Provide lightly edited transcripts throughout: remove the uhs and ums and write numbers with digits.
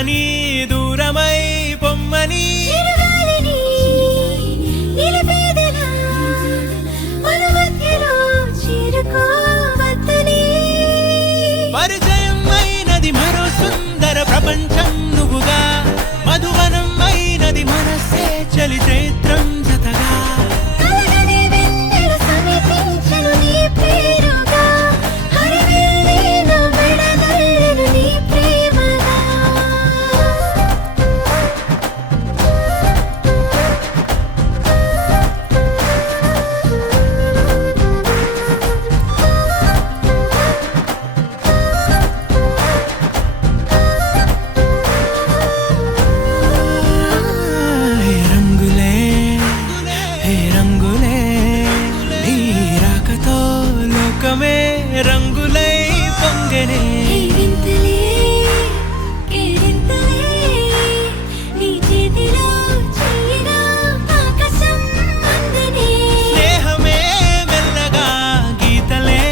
చేరని దూరమై పొమ్మని పరిచయం అయినది మరో సుందర ప్రపంచం నువ్వుగా మధువనం అయినది మనసే చలి చైత్రం జతగా రంగులై పొంగనే స్నేహమే మెల్లగా గీతలే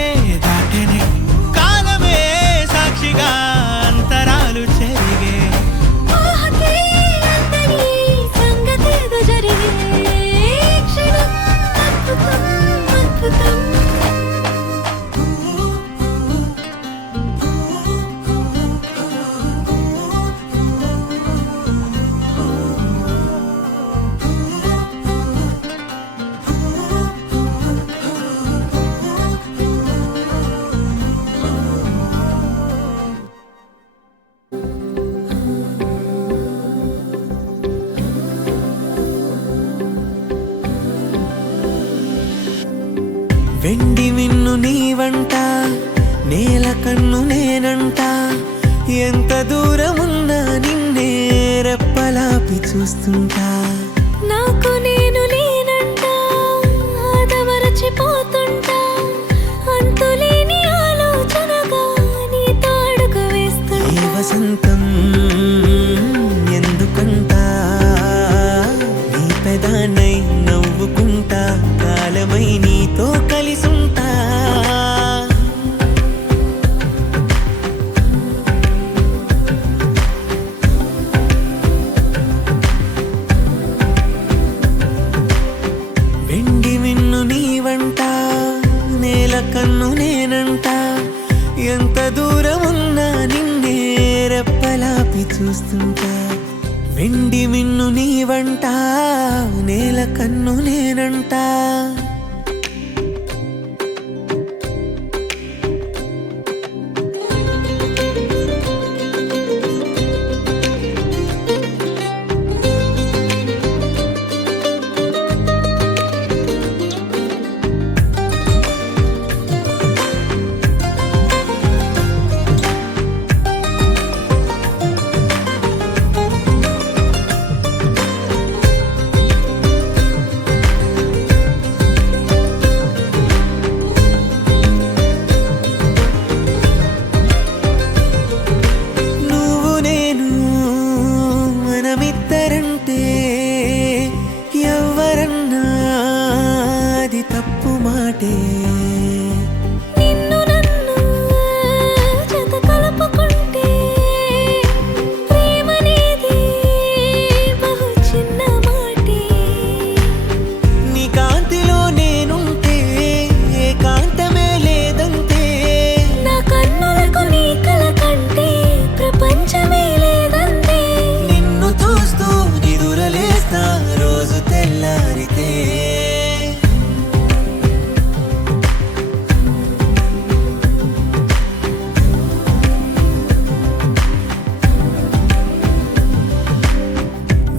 దాటనే కాలమే సాక్షిగా అంతరాలు చెరిగే వెండి మిన్ను నీవంట నేల కన్ను నేనంట ఎంత దూరమున్నా నిన్నే రెప్పలాపి చూస్తుంటా నాకు నేను లేనంట ఆదమరచిపోతుంటా అంతులేని ఆలోచనగా నీతో అడుగు వేస్తుంటా ఈ వసంతం ఎందుకంట నీ పెదానై నవ్వుకుంటా కాలమై నీతో కలిసుంటా వెండి మిన్ను నీవంట నేల కన్ను నేనంట ఎంత దూరమున్నా నిన్నే రెప్పలాపి చూస్తుంటా వెండి మిన్ను నీవంట నేల కన్ను నేనంట తప్పు మాటే నిన్ను నన్ను జత కలుపుకుంటే ప్రేమనేది బహు చిన్న మాటే నీ కాంతిలో నేనుంటే ఏకాంతమే లేదంతే నా కన్నులకు నీ కల కంటే ప్రపంచమే లేదంతే నిన్ను చూస్తూ నిదురలేస్తా రోజు తెల్లారితే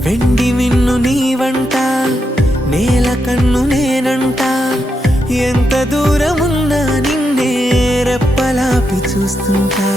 వెండి మిన్ను నీవంట నేల కన్ను నేనంట ఎంత దూరమున్నా నిన్నే రెప్పలాపి చూస్తుంటా